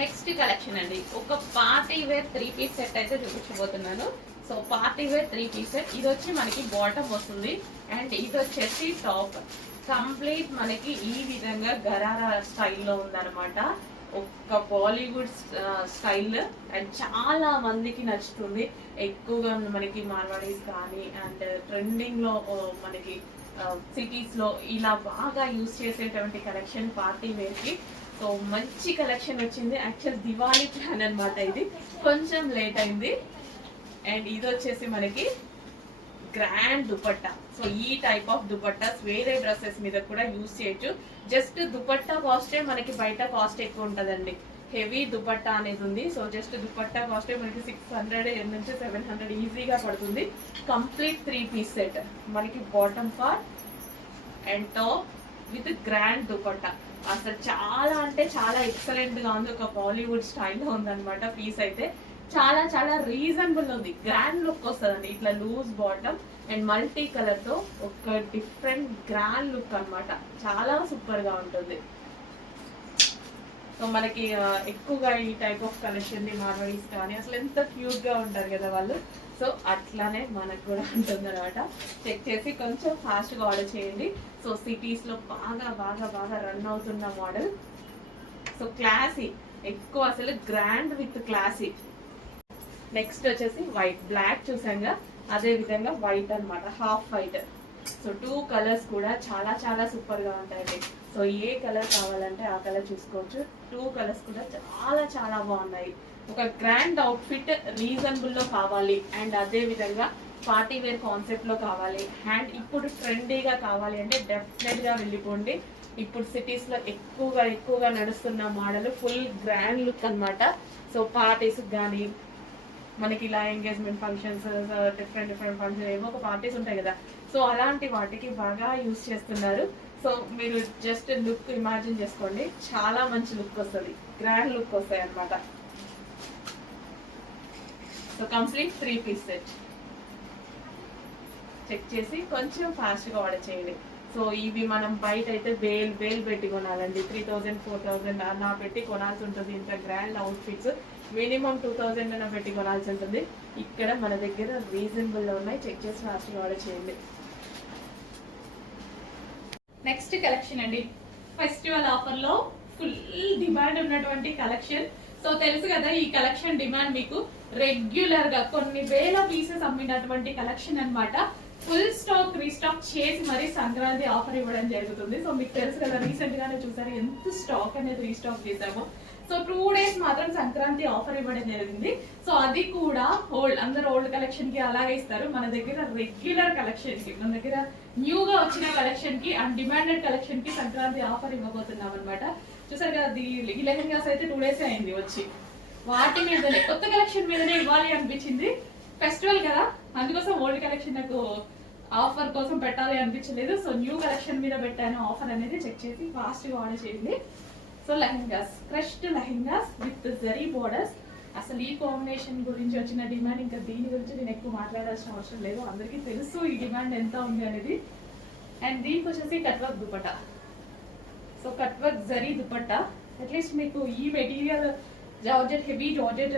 Next collection అండి, ఒక party wear 3 piece set అయితే చూపించబోతున్నాను. So party wear 3 piece set, ఇది వచ్చి మనకి బాటమ్ వస్తుంది అండ్ ఇది వచ్చేసి టాప్. కంప్లీట్ మనకి ఈ విధంగా గరారా స్టైల్లో ఉందన్నమాట. ఒక బాలీవుడ్ స్టైల్ అండ్ చాలా మందికి నచ్చుతుంది. ఎక్కువగా మనకి మార్వాడీస్ కానీ అండ్ ట్రెండింగ్ లో మనకి సిటీస్ లో ఇలా బాగా యూజ్ చేసేటువంటి కలెక్షన్ పార్టీ వేర్ కి. సో మంచి కలెక్షన్ వచ్చింది. యాక్చువల్ దివాళీ ప్లాన్ అనమాట, ఇది కొంచెం లేట్ అయింది. అండ్ ఇది వచ్చేసి మనకి గ్రాండ్ దుపట్టా. సో ఈ టైప్ ఆఫ్ దుపట్టాస్ వేరే డ్రెస్సెస్ మీద కూడా యూజ్ చేయొచ్చు. జస్ట్ దుపట్టా కాస్టే మనకి బయట కాస్ట్ ఎక్కువ ఉంటుందండి. హెవీ దుపట్టా అనేది ఉంది. సో జస్ట్ దుపట్టా కాస్టే మనకి 600 నుంచి 700 ఈజీగా పడుతుంది. కంప్లీట్ 3 పీస్ సెట్ మనకి bottom part and top with grand dupatta. అసలు చాలా అంటే చాలా ఎక్సలెంట్ గా ఉంది. ఒక బాలీవుడ్ స్టైల్లో ఉందన్నమాట. పీస్ అయితే చాలా చాలా రీజనబుల్ ఉంది. గ్రాండ్ లుక్ వస్తుందండి. ఇట్లా loose bottom and multi colour తో ఒక డిఫరెంట్ గ్రాండ్ లుక్ అనమాట. చాలా సూపర్ గా ఉంటుంది. సో మనకి ఎక్కువగా ఈ టైప్ ఆఫ్ కలెక్షన్ ని మార్వాడీస్ కానీ అసలు ఎంత క్యూట్ గా ఉంటారు కదా వాళ్ళు. సో అట్లానే మనకు కూడా ఉంటుంది అనమాట. చెక్ చేసి కొంచెం ఫాస్ట్ గా ఆర్డర్ చేయండి. సో సిటీస్ లో బాగా బాగా బాగా రన్ అవుతున్న మోడల్. సో క్లాసీ, ఎక్కువ అసలు గ్రాండ్ విత్ క్లాసీ. నెక్స్ట్ వచ్చేసి వైట్, బ్లాక్ చూసాంగా, అదే విధంగా వైట్ అనమాట, హాఫ్ వైట్. సో 2 కలర్స్ కూడా చాలా చాలా సూపర్ గా ఉంటాయండి. సో ఏ కలర్ కావాలంటే ఆ కలర్ చూసుకోవచ్చు. 2 కలర్స్ కూడా చాలా చాలా బాగున్నాయి. ఒక గ్రాండ్ అవుట్ఫిట్ రీజనబుల్ లో కావాలి అండ్ అదే విధంగా పార్టీ వేర్ కాన్సెప్ట్ లో కావాలి అండ్ ఇప్పుడు ట్రెండీగా కావాలి అంటే డెఫినెట్ గా వెళ్ళిపోండి. ఇప్పుడు సిటీస్ లో ఎక్కువగా నడుస్తున్న మోడల్ ఫుల్ గ్రాండ్ లుక్ అనమాట. సో పార్టీస్ కానీ మనకి ఇలా ఎంగేజ్మెంట్ ఫంక్షన్స్, డిఫరెంట్ ఫంక్షన్, ఏమో ఒక పార్టీస్ ఉంటాయి కదా. సో అలాంటి వాటికి బాగా యూజ్ చేస్తున్నారు. సో మీరు జస్ట్ లుక్ ఇమాజిన్ చేసుకోండి, చాలా మంచి లుక్ వస్తుంది, గ్రాండ్ లుక్ వస్తాయి అనమాట. So complete 3 piece set. Check చేసి కొంచెం ఫాస్ట్ గా ఆర్డర్ చేయండి. సో ఇవి మనం బయట అయితే వేల్ పెట్టి కొనాలండి. 3000 4000 అలా పెట్టి కొనాల్సి ఉంటుంది. ఇంత గ్రాండ్ అవుట్ఫిట్స్ మినిమం 2000 అన్న పెట్టి కొనాల్సి ఉంటుంది. ఇక్కడ మన దగ్గర రీజనబుల్ లో ఉన్నాయి. చెక్ చేసి ఫాస్ట్ గా ఆర్డర్ చేయండి. నెక్స్ట్ కలెక్షన్ అండి, ఫెస్టివల్ ఆఫర్ లో ఫుల్ డిమాండ్ ఉన్నటువంటి కలెక్షన్. సో తెలుసు కదా, ఈ కలెక్షన్ డిమాండ్ మీకు రెగ్యులర్ గా కొన్ని వేల పీసెస్ అమ్మినటువంటి కలెక్షన్ అన్నమాట. ఫుల్ స్టాక్ రీస్టాక్ చేసి మరి సంక్రాంతి ఆఫర్ ఇవ్వడం జరుగుతుంది. సో మీకు తెలుసు కదా, రీసెంట్ గానే చూసారు ఎంత స్టాక్ అనేది రీస్టాక్ చేసామో. సో 2 డేస్ మాత్రం సంక్రాంతి ఆఫర్ ఇవ్వడం జరిగింది. సో అది కూడా అందరు ఓల్డ్ కలెక్షన్ కి అలాగే ఇస్తారు. మన దగ్గర రెగ్యులర్ కలెక్షన్ కి, మన దగ్గర న్యూగా వచ్చిన కలెక్షన్ కి అండ్ డిమాండెడ్ కలెక్షన్ కి సంక్రాంతి ఆఫర్ ఇవ్వబోతున్నాం అనమాట. చూసారు కదా, ఈ లెహెంగాస్ అయితే 2 డేస్ అయింది వచ్చి. వాటి మీదనే కొత్త కలెక్షన్ మీదనే ఇవ్వాలి అనిపించింది. ఫెస్టివల్ కదా, అందుకోసం ఓల్డ్ కలెక్షన్ నాకు ఆఫర్ కోసం పెట్టాలి అనిపించలేదు. సో న్యూ కలెక్షన్ మీద పెట్టాను ఆఫర్ అనేది. చెక్ చేసి ఫాస్ట్ గా ఆర్డర్ చేయండి. So lehengas, crushed lehengas with zari borders. అసలు ఈ కాంబినేషన్ గురించి వచ్చిన డిమాండ్, ఇంకా దీని గురించి నేను ఎక్కువ మాట్లాడాల్సిన అవసరం లేదు. అందరికీ తెలుసు ఈ డిమాండ్ ఎంత ఉంది అనేది. అండ్ దీనికి వచ్చేసి cut work dupatta. So cut work zari dupatta. At least మీకు ఈ material georgette, heavy georgette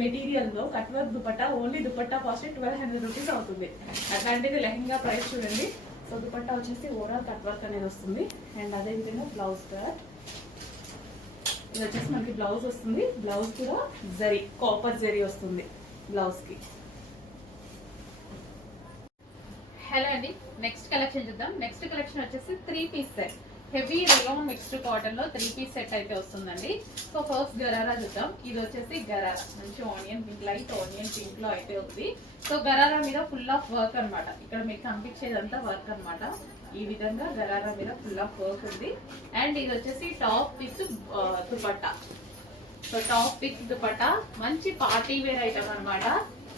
material లో cut work dupatta, only dupatta cost 1200 rupees అవుతుంది. అట్లాంటిది లెహెంగా ప్రైస్ చూడండి. సో దుపట్టా వచ్చేసి ఓవరాల్ కట్ వర్క్ అనేది వస్తుంది. అండ్ అదే విధంగా బ్లౌజ్ కట్, ఇది వచ్చేసి మనకి బ్లౌజ్ వస్తుంది. బ్లౌజ్ కూడా జరీ, కాపర్ జరీ వస్తుంది బ్లౌజ్ కి. హలో అండి, నెక్స్ట్ కలెక్షన్ చూద్దాం. నెక్స్ట్ కలెక్షన్ వచ్చేసి 3 piece set, heavy rayon mixed cotton లో 3 పీస్ సెట్ అయితే వస్తుందండి. సో ఫస్ట్ గరారా చూద్దాం. ఇది వచ్చేసి గరారా, మంచి onion pink, light onion pink లో అయితే ఉంది. సో గరారా మీద ఫుల్ ఆఫ్ వర్క్ అనమాట. ఇక్కడ మీకు కనిపించేదంతా వర్క్ అనమాట. ఈ విధంగా గరారా మీద ఫుల్ ఆఫ్ వర్క్ ఉంది. అండ్ ఇది వచ్చేసి top with dupatta. So top with dupatta, మంచి పార్టీ వేర్ ఐటమ్ అనమాట.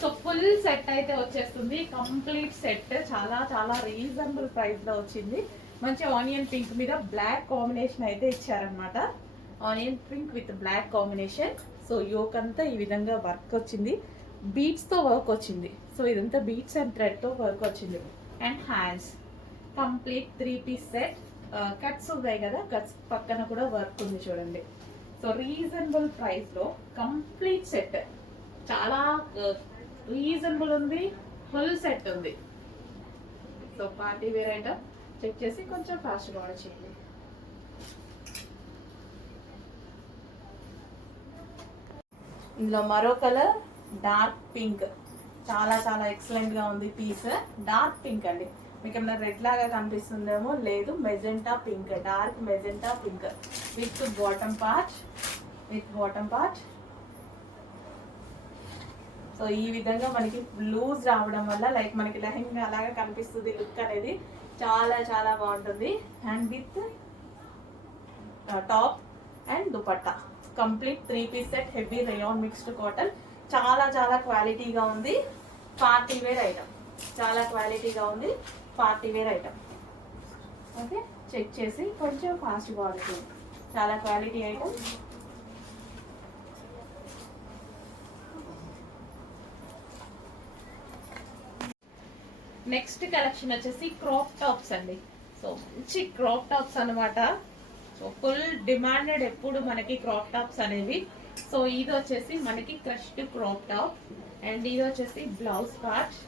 సో ఫుల్ సెట్ అయితే వచ్చేస్తుంది. కంప్లీట్ సెట్ చాలా చాలా రీజనబుల్ ప్రైస్ లో వచ్చింది. మంచి ఆనియన్ పింక్ మీద బ్లాక్ కాంబినేషన్ అయితే ఇచ్చారనమాట. Onion pink with black combination. So yoke అంతా ఈ విధంగా వర్క్ వచ్చింది, బీట్స్ తో వర్క్ వచ్చింది. సో ఇదంతా బీట్స్ అండ్ థ్రెడ్ తో వర్క్ వచ్చింది. And hands complete 3 piece set. Cuts ఉన్నాయి కదా, కట్స్ పక్కన కూడా వర్క్ ఉంది చూడండి. సో రీజనబుల్ ప్రైస్ లో కంప్లీట్ సెట్, చాలా రీజనబుల్ ఉంది, ఫుల్ సెట్ ఉంది. So party wear item check చేసి కొంచెం ఫాస్ట్గా ఆర్డర్ చేయండి. ఇందులో మరో కలర్ డార్క్ పింక్, చాలా చాలా ఎక్సలెంట్ గా ఉంది పీస్. డార్క్ పింక్ అండి, మీకు ఏమైనా రెడ్ లాగా కనిపిస్తుందేమో, లేదు magenta pink, dark magenta pink with bottom part. So ఈ విధంగా మనకి లూజ్ రావడం వల్ల లైక్ మనకి లెహంగా అలాగా కనిపిస్తుంది, లుక్ అనేది చాలా చాలా బాగుంటుంది. And with top and dupatta complete 3 piece set, heavy rayon mixed cotton, చాలా చాలా క్వాలిటీగా ఉంది. పార్టీ వేర్ ఐటమ్, చాలా క్వాలిటీగా ఉంది, party wear item. Okay, check చేసి కొంచెం ఫాస్ట్గా ఆడుతుంది, చాలా క్వాలిటీ ఐటమ్. నెక్స్ట్ కలెక్షన్ వచ్చేసి క్రాప్ టాప్స్ అండి. సో మంచి క్రాప్ టాప్స్ అనమాట. సో ఫుల్ డిమాండెడ్ ఎప్పుడు మనకి క్రాప్ టాప్స్ అనేవి. సో ఇది వచ్చేసి మనకి క్రష్డ్ క్రాప్ టాప్, అండ్ ఇది వచ్చేసి blouse part.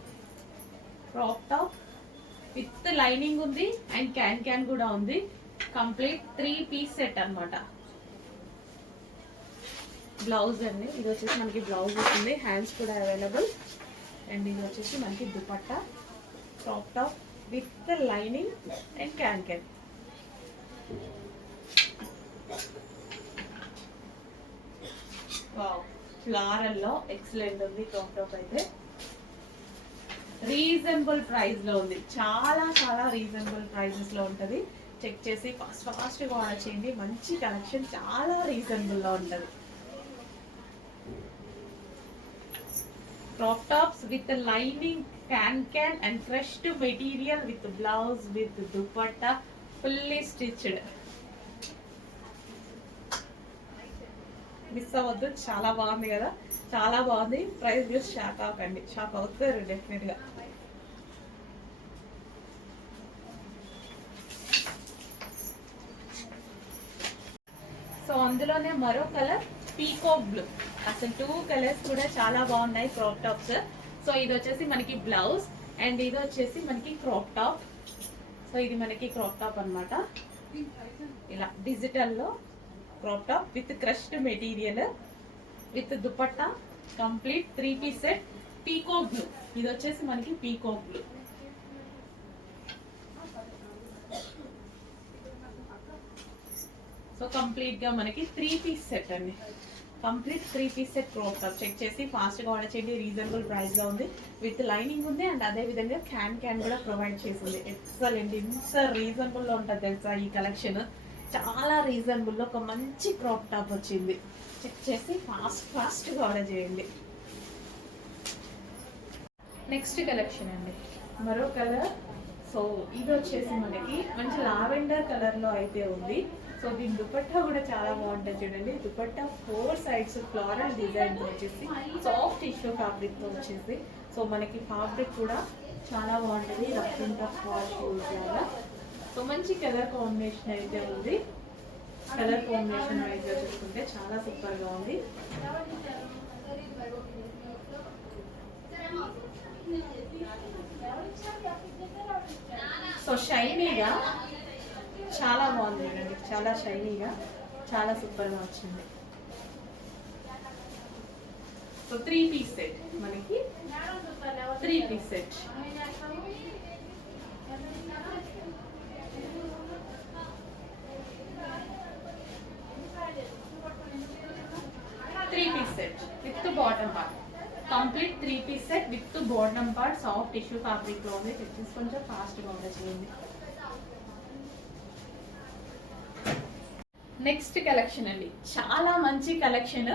Crop top with lining ఉంది అండ్ క్యాన్ కూడా ఉంది. కంప్లీట్ 3 పీస్ సెట్ అనమాట. బ్లౌజ్ అండి, ఇది వచ్చేసి మనకి బ్లౌజ్ వస్తుంది, హ్యాండ్స్ కూడా అవైలబుల్. అండ్ ఇది వచ్చేసి మనకి dupatta, crop top with lining and can. Floral లో ఎక్సలెంట్ ఉంది క్రాప్ టాప్ అయితే. రీజనబుల్ ప్రైస్ లో ఉంది, చాలా చాలా రీజనబుల్ ప్రైజెస్ లో ఉంటది. చెక్ చేసి ఫాస్ట్ గా ఆర్డర్ చేయండి. మంచి కలెక్షన్, చాలా రీజనబుల్ లో ఉంటది. Crop tops with lining, can and crushed material with blouse with dupatta, fully stitched. Miss అవ్వద్దు, చాలా బాగుంది కదా, చాలా బాగుంది. ప్రైస్ చూసి షాక్ అవ్వకండి, షాక్ అవుతారు డెఫినెట్ గా. సో అందులోనే మరో కలర్ పీకాక్ బ్లూ. అసలు 2 కలర్స్ కూడా చాలా బాగున్నాయి క్రాప్ టాప్స్. సో ఇది వచ్చేసి మనకి బ్లౌజ్ అండ్ ఇది వచ్చేసి మనకి క్రాప్ టాప్. సో ఇది మనకి క్రాప్ టాప్ అనమాట. ఇలా డిజిటల్ లో crop top with crushed material with dupatta, complete 3 piece set. Peacock blue, ఇది వచ్చేసి మనకి పీకాక్ బ్లూ. సో కంప్లీట్ గా మనకి 3 పీస్ సెట్ అండి. Complete 3 piece set crop top. Check చేసి ఫాస్ట్ గా ఆర్డర్ చేయండి. రీజనబుల్ ప్రైస్ లో ఉంది, విత్ లైనింగ్ ఉంది అండ్ అదే విధంగా క్యాన్ కూడా ప్రొవైడ్ చేసింది. ఎక్సలెంట్, ఇంత రీజనబుల్ లో ఉంటుంది తెలుసా ఈ కలెక్షన్. చాలా రీజనబుల్ లో ఒక మంచి క్రాప్ టాప్ వచ్చింది. చెక్ చేసి ఫాస్ట్ గా ఆర్డర్ చేయండి. నెక్స్ట్ కలెక్షన్ అండి, మరో కలర్. సో ఇది వచ్చేసి మనకి మంచి లావెండర్ కలర్ లో అయితే ఉంది. సో దీని దుపట్టా కూడా చాలా బాగుంటుంది చూడండి. దుపట్టా 4 సైడ్స్ ఫ్లోరల్ డిజైన్ వచ్చేసి సాఫ్ట్ టిష్యూ ఫ్యాబ్రిక్ తో వచ్చేసి. సో మనకి ఫ్యాబ్రిక్ కూడా చాలా బాగుంటుంది, రఫ్ అండ్ టఫ్ షూస్ లాగా. సో మంచి కలర్ కాంబినేషన్ అయితే ఉంది. కలర్ కాంబినేషన్ వైజ్ గా చూసుకుంటే చాలా సూపర్ గా ఉంది. సో షైనీగా చాలా బాగుంది చూడండి, చాలా షైనీగా, చాలా సూపర్ గా వచ్చింది. సో 3 పీస్ సెట్ మనకి, 3 piece set. With bottom part, complete 3 piece set with bottom part, soft tissue fabric లో ఉంది. తెచ్చేసి కొంచెం ఫాస్ట్ గా ఆర్డర్ చేయండి. నెక్స్ట్ కలెక్షన్ అండి, చాలా మంచి collection.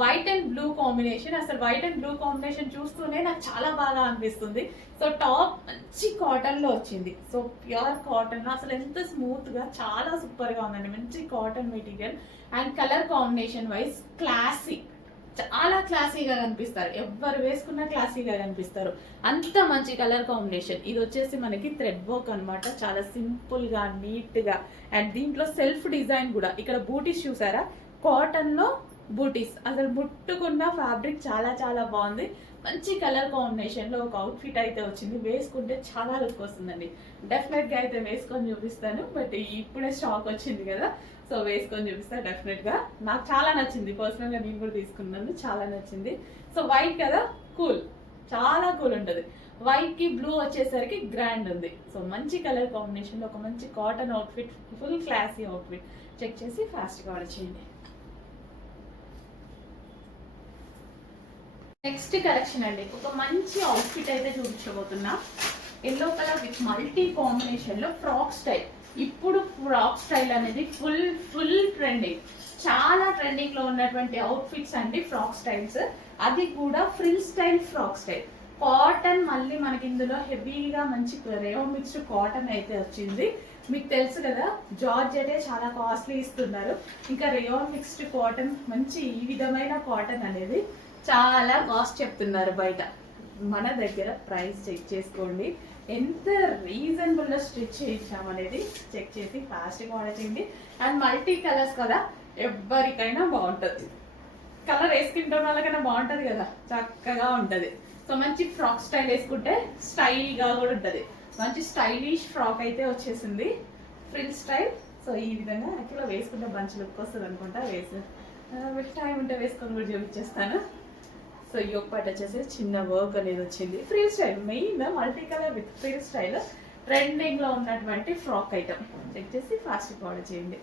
White and blue combination. అసలు వైట్ అండ్ బ్లూ కాంబినేషన్ చూస్తూనే నాకు చాలా బాగా అనిపిస్తుంది. సో టాప్ మంచి కాటన్ లో వచ్చింది. సో ప్యూర్ కాటన్, అసలు ఎంత స్మూత్ గా, చాలా సూపర్ గా ఉందండి. మంచి cotton material and colour combination wise classic, చాలా క్లాసీగా కనిపిస్తారు. ఎవరు వేసుకున్నా క్లాసీగా కనిపిస్తారు, అంత మంచి కలర్ కాంబినేషన్. ఇది వచ్చేసి మనకి థ్రెడ్ వర్క్ అనమాట, చాలా సింపుల్ గా, నీట్ గా. అండ్ దీంట్లో సెల్ఫ్ డిజైన్ కూడా, ఇక్కడ బూటీస్ చూసారా, కాటన్లో బూటీస్, అసలు ముట్టుకున్న ఫ్యాబ్రిక్ చాలా చాలా బాగుంది. మంచి కలర్ కాంబినేషన్లో ఒక అవుట్ఫిట్ అయితే వచ్చింది. వేసుకుంటే చాలా లుక్ వస్తుందండి. డెఫినెట్గా అయితే వేసుకొని చూపిస్తాను, బట్ ఇప్పుడే స్టాక్ వచ్చింది కదా, సో వేసుకొని చూపిస్తాను డెఫినెట్గా. నాకు చాలా నచ్చింది, పర్సనల్గా నేను కూడా తీసుకున్నాను, చాలా నచ్చింది. సో వైట్ కదా, కూల్, చాలా కూల్ ఉంటుంది. వైట్ కి బ్లూ వచ్చేసరికి గ్రాండ్ ఉంది. సో మంచి కలర్ కాంబినేషన్లో ఒక మంచి cotton outfit, full classy outfit. Check చేసి ఫాస్ట్గా ఆర్డర్ చేయండి. నెక్స్ట్ కలెక్షన్ అండి, ఒక మంచి అవుట్ఫిట్ అయితే చూపించబోతున్నా. Yellow colour with multi combination లో ఫ్రాక్ స్టైల్. ఇప్పుడు ఫ్రాక్ స్టైల్ అనేది ఫుల్ ట్రెండింగ్, చాలా ట్రెండింగ్ లో ఉన్నటువంటి అవుట్ఫిట్స్ అండి ఫ్రాక్ స్టైల్స్. అది కూడా frill style frock style. Cotton మళ్ళీ మనకి ఇందులో హెవీగా మంచి రేయో మిక్స్డ్ కాటన్ అయితే వచ్చింది. మీకు తెలుసు కదా, జార్జెటే చాలా కాస్ట్లీ ఇస్తున్నారు, ఇంకా రేయో మిక్స్డ్ కాటన్, మంచి ఈ విధమైన కాటన్ అనేది చాలా కాస్ట్ చెప్తున్నారు బయట. మన దగ్గర ప్రైస్ చెక్ చేసుకోండి, ఎంత రీజనబుల్గా స్టిచ్ చేయించాం అనేది చెక్ చేసి ఫాస్ట్గా ఆర్డర్ చేయండి. అండ్ మల్టీ కలర్స్ కదా, ఎవరికైనా బాగుంటుంది. కలర్ వేసుకుంటే వాళ్ళకైనా బాగుంటుంది కదా, చక్కగా ఉంటుంది. సో మంచి ఫ్రాక్ స్టైల్ వేసుకుంటే స్టైల్గా కూడా ఉంటుంది. మంచి స్టైలిష్ ఫ్రాక్ అయితే వచ్చేసింది, ఫ్రిల్ స్టైల్. సో ఈ విధంగా యాక్చువల్గా వేసుకుంటే మంచి లుక్ వస్తుంది అనుకుంటా. టైం ఉంటే వేసుకొని కూడా చూపించేస్తాను. సో ఈ ఒక పాట వచ్చేసి చిన్న వర్క్ అనేది వచ్చింది. Frill style, main multi colour with frill style ట్రెండింగ్లో ఉన్నటువంటి ఫ్రాక్ ఐటమ్. చెక్ చేసి ఫాస్ట్గా ఆర్డర్ చేయండి.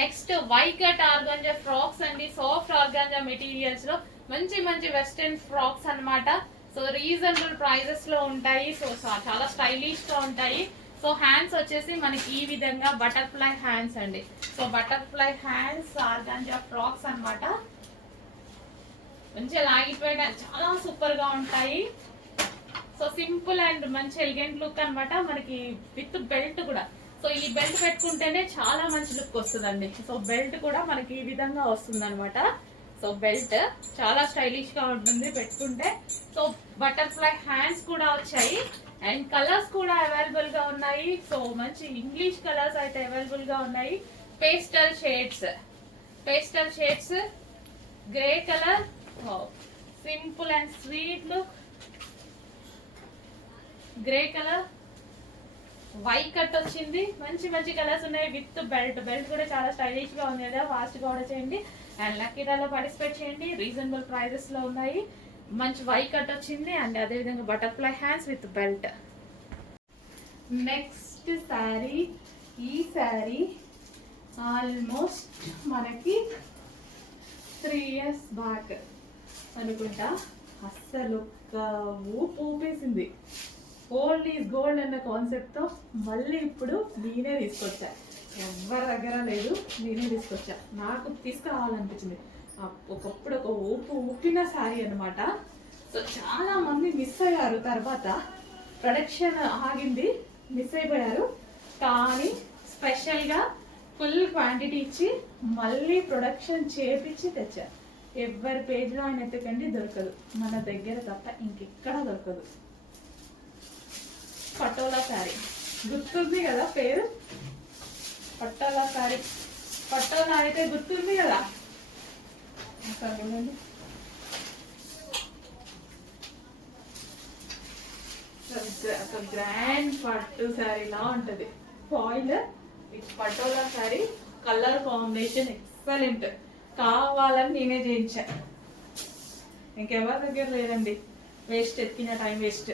నెక్స్ట్ వైకట్ ఆర్గాంజా ఫ్రాక్స్ అండి, సాఫ్ట్ ఆర్గాంజా మెటీరియల్స్ లో మంచి మంచి వెస్టర్న్ ఫ్రాక్స్ అన్నమాట. సో రీజనబుల్ ప్రైజెస్ లో ఉంటాయి. సో చాలా స్టైలిష్ గా ఉంటాయి. సో హ్యాండ్స్ వచ్చేసి మనకి ఈ విధంగా బటర్ఫ్లై హ్యాండ్స్ అండి. So butterfly hands organza frocks అన్నమాట. మంచిగా లాగిపోయిన చాలా సూపర్ గా ఉంటాయి. సో సింపుల్ అండ్ మంచి ఎలిగెంట్ లుక్ అన్నమాట. మనకి విత్ బెల్ట్ కూడా, సో ఈ బెల్ట్ పెట్టుకుంటేనే చాలా మంచి లుక్ వస్తుందండి. సో బెల్ట్ కూడా మనకి ఈ విధంగా వస్తుంది అనమాట. సో బెల్ట్ చాలా స్టైలిష్ గా ఉంటుంది పెట్టుకుంటే. సో బటర్ఫ్లై హ్యాండ్స్ కూడా వచ్చాయి అండ్ కలర్స్ కూడా అవైలబుల్ గా ఉన్నాయి. సో మంచి ఇంగ్లీష్ కలర్స్ అయితే అవైలబుల్ గా ఉన్నాయి. Pastel shades, grey colour, simple and sweet look, grey colour, white cut వచ్చింది. మంచి మంచి కలర్స్ ఉన్నాయి విత్ బెల్ట్. బెల్ట్ కూడా చాలా స్టైలిష్ గా ఉంది కదా, ఫాస్ట్ గా ఆర్డర్ చేయండి అండ్ లక్కీ డ్రాలో పార్టిసిపేట్ చేయండి. రీజనబుల్ ప్రైజెస్ లో ఉన్నాయి. మంచి వైట్ కట్ వచ్చింది అండ్ అదే విధంగా butterfly hands with belt. Next sari, ఈ శారీ ఆల్మోస్ట్ మనకి 3 years బ్యాక్ అనుకుంటా అస్సలు ఊపేసింది. ఓల్డ్ ఈజ్ గోల్డ్ అన్న కాన్సెప్ట్తో మళ్ళీ ఇప్పుడు నేనే తీసుకొచ్చా. ఎవరి దగ్గర లేదు, నేనే తీసుకొచ్చా. నాకు తీసుకురావాలనిపించింది. ఒకప్పుడు ఒక ఊపిన శారీ అనమాట. సో చాలా మంది మిస్ అయ్యారు, తర్వాత ప్రొడక్షన్ ఆగింది, మిస్ అయిపోయారు. కానీ స్పెషల్గా ఫుల్ క్వాంటిటీ ఇచ్చి మళ్ళీ ప్రొడక్షన్ చేపించి తెచ్చా. ఎవరి పేజ్లో ఆయన ఎత్తకండి, దొరకదు, మన దగ్గర తప్ప ఇంకెక్కడ దొరకదు. పటోలా శారీ గుర్తుంది కదా, పేరు పటోలా శారీ. పటోలా అయితే గుర్తుంది కదా. గ్రాండ్ పట్టు శారీలా ఉంటది. Foil with patola sari, colour combination excellent. కావాలని నేనే చేయించా, ఇంకెవరి దగ్గర లేదండి. వేస్ట్, ఎత్తిన టైం వేస్ట్.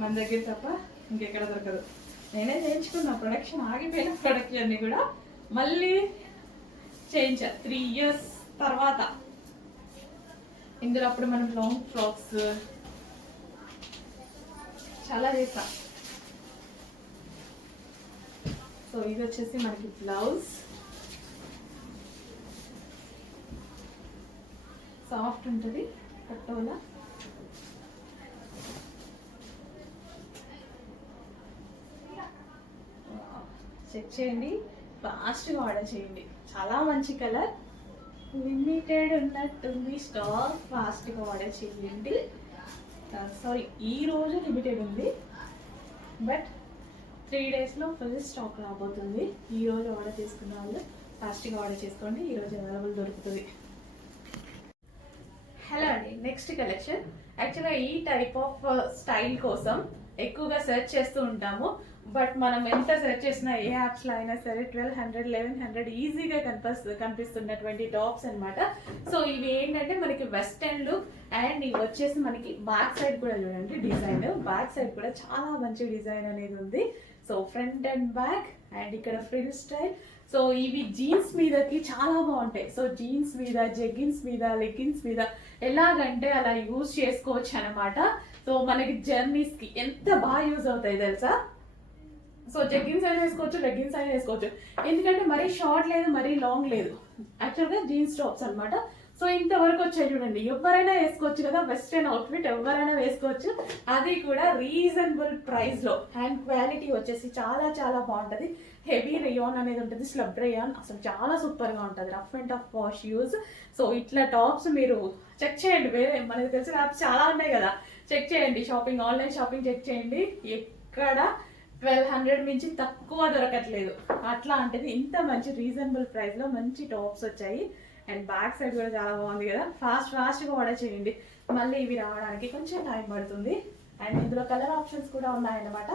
మన దగ్గర తప్ప ఇంకెక్కడ దొరకదు. నేనే చేయించుకున్నా. ప్రొడక్షన్ ఆగిపోయిన ప్రొడక్షన్ కూడా మళ్ళీ చేయించా 3 years తర్వాత. ఇందులో అప్పుడు మనం లాంగ్ ఫ్రాక్స్ చాలా చేసా. సో ఇది వచ్చేసి మనకి బ్లౌజ్, సాఫ్ట్ ఉంటుంది పట్టోలా. చెక్ చేయండి, ఫాస్ట్గా ఆర్డర్ చేయండి. చాలా మంచి కలర్, లిమిటెడ్ ఉన్నట్టుంది స్టాక్. ఫాస్ట్గా ఆర్డర్ చేయండి. సారీ, ఈ రోజు లిమిటెడ్ ఉంది, బట్ 3 daysలో ఫుల్ స్టాక్ రాబోతుంది. ఈ రోజు ఆర్డర్ చేసుకున్న వాళ్ళు ఫాస్ట్గా ఆర్డర్ చేసుకోండి, ఈరోజు అవైలబుల్ దొరుకుతుంది. హలో అండి, నెక్స్ట్ కలెక్షన్. యాక్చువల్గా ఈ టైప్ ఆఫ్ స్టైల్ కోసం ఎక్కువగా సెర్చ్ చేస్తూ ఉంటాము. బట్ మనం ఎంత సెర్చ్ చేసినా ఏ యాప్స్లో అయినా సరే 1200, 1100 ఈజీగా కనిపిస్తున్నటువంటి టాప్స్ అన్నమాట. సో ఇవి ఏంటంటే మనకి వెస్టర్న్ లుక్ అండ్ ఇవి వచ్చేసి మనకి బ్యాక్ సైడ్ కూడా చూడండి డిజైన్. బ్యాక్ సైడ్ కూడా చాలా మంచి డిజైన్ అనేది ఉంది. So front and back and ఇక్కడ ఫ్రిల్ స్టైల్. సో ఇవి జీన్స్ మీదకి చాలా బాగుంటాయి. సో జీన్స్ మీద, జెగ్గిన్స్ మీద, లెగ్గిన్స్ మీద ఎలాగంటే అలా యూజ్ చేసుకోవచ్చు అనమాట. సో మనకి జర్నీస్ కి ఎంత బాగా యూజ్ అవుతాయి తెలుసా. సో జెగ్గిన్స్ అయినా వేసుకోవచ్చు, లెగ్గిన్స్ అయినా వేసుకోవచ్చు. ఎందుకంటే మరీ షార్ట్ లేదు, మరీ లాంగ్ లేదు. యాక్చువల్గా జీన్స్ టాప్స్ అనమాట. సో ఇంతవరకు వచ్చాయి చూడండి, ఎవరైనా వేసుకోవచ్చు కదా, వెస్ట్రన్ అవుట్ఫిట్ ఎవరైనా వేసుకోవచ్చు, అది కూడా రీజనబుల్ ప్రైస్ లో. అండ్ క్వాలిటీ వచ్చేసి చాలా చాలా బాగుంటది. హెవీ రేయాన్ అనేది ఉంటుంది, స్లబ్ రేయాన్, అసలు చాలా సూపర్ గా ఉంటుంది. Rough and tough wash use. So ఇట్లా టాప్స్ మీరు చెక్ చేయండి, వేరే మనకి తెలిసిన యాప్స్ చాలా ఉన్నాయి కదా, చెక్ చేయండి. షాపింగ్, ఆన్లైన్ షాపింగ్ చెక్ చేయండి. ఎక్కడ 1200 మించి తక్కువ దొరకట్లేదు. అట్లా అంటే ఇంత మంచి రీజనబుల్ ప్రైస్ లో మంచి టాప్స్ వచ్చాయి. అండ్ బ్యాక్ సైడ్ కూడా చాలా బాగుంది కదా. ఫాస్ట్గా ఆర్డర్ చేయండి, మళ్ళీ ఇవి రావడానికి కొంచెం టైం పడుతుంది. అండ్ ఇందులో కలర్ ఆప్షన్స్ కూడా ఉన్నాయన్నమాట.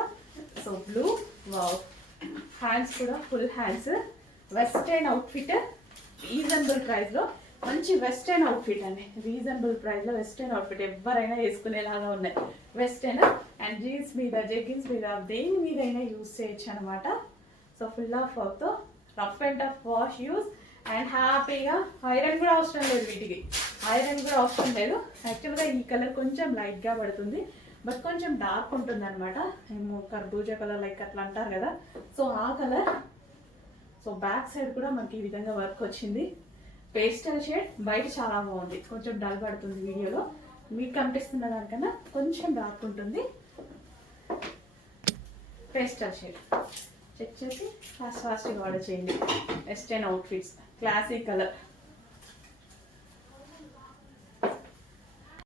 సో బ్లూ, వావ్, హ్యాండ్స్ కూడా full hands. Western outfit reasonable ప్రైస్లో, మంచి వెస్టర్న్ అవుట్ఫిట్ అండి. రీజనబుల్ ప్రైస్లో వెస్టర్న్ అవుట్ఫిట్ ఎవరైనా వేసుకునేలాగా ఉన్నాయి. వెస్టర్న్ అండ్ జీన్స్ మీద, జెగ్గిన్స్ మీద, దేని మీదైనా యూజ్ చేయొచ్చు అనమాట. సో ఫుల్ ఆఫ్ వర్క్తో rough and tough wash use. And హ్యాపీగా ఐరన్ కూడా అవసరం లేదు, వీటికి ఐరన్ కూడా అవసరం లేదు. యాక్చువల్గా ఈ కలర్ కొంచెం లైట్గా పడుతుంది, బట్ కొంచెం డార్క్ ఉంటుంది అనమాట. ఏమో కర్బూజా కలర్ లైక్ అట్లా అంటారు కదా, సో ఆ కలర్. సో బ్యాక్ సైడ్ కూడా మనకి ఈ విధంగా వర్క్ వచ్చింది. పేస్టల్ షేడ్, బయట చాలా బాగుంది, కొంచెం డల్ పడుతుంది వీడియోలో, మీకు కనిపిస్తున్న దానికన్నా కొంచెం డార్క్ ఉంటుంది. పేస్టల్ షేడ్ చెక్ చేసి ఫాస్ట్గా ఆర్డర్ చేయండి. Western outfits, classic colour.